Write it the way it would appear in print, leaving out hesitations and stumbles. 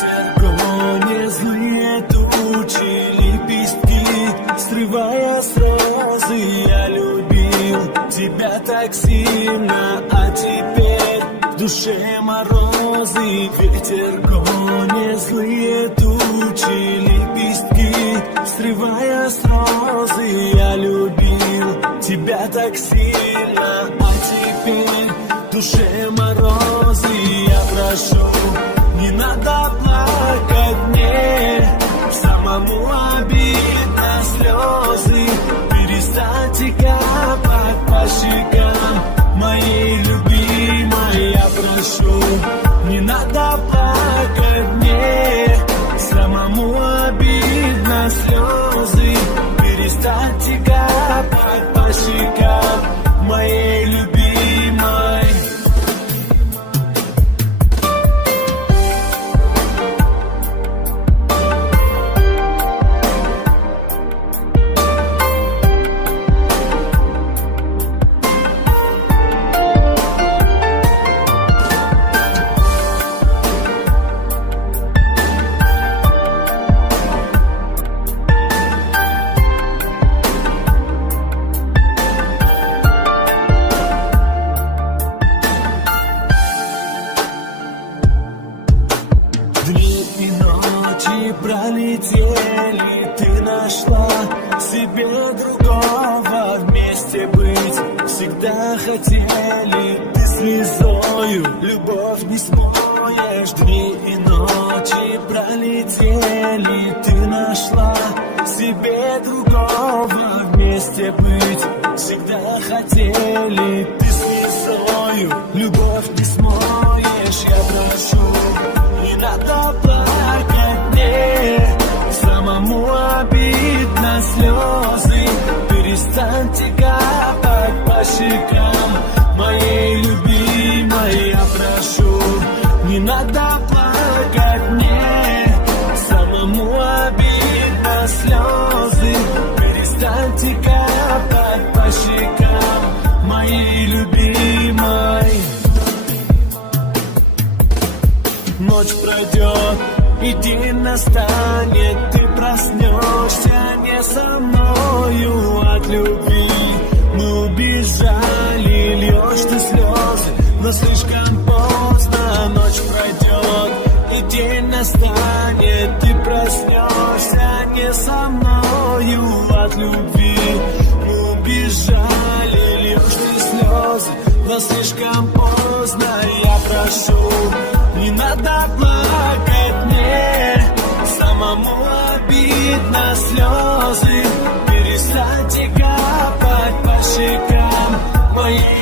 ветер гонит злые тучи, лепестки срывая с розы. Я любил тебя так сильно, а теперь в душе морозы. Ветер гонит злые тучи, лепестки срывая с розы. Я любил тебя так сильно, а теперь в душе морозы. Я прошу, не надо плакать мне, самому обидно слезы перестаньте капать по щекам моей любимой. Я прошу, не надо плакать мне, самому обидно слезы перестаньте капать по щекам моей любимой. Дни и ночи пролетели, ты нашла себе другого, вместе быть всегда хотели. Ты слезою любовь не смоешь. Дни и ночи пролетели, ты нашла себе другого, вместе быть всегда хотели. Ты слезою любовь не смоешь. Я прошу, не надо плакать мне, самому обидно слезы перестаньте капать по щекам моей любимой. Я прошу, не надо плакать мне, самому обидно слезы перестаньте капать по щекам моей любимой. Ночь пройдет, и день настанет, ты проснешься не со мною от любви. Мы убежали, льешь ты слезы, но слишком поздно. Ночь пройдет, и день настанет, ты проснешься не со мною от любви. Мы убежали, льешь ты слезы, но слишком поздно. Я прошу, не надо плакать мне, самому обидно слезы перестаньте капать по щекам моей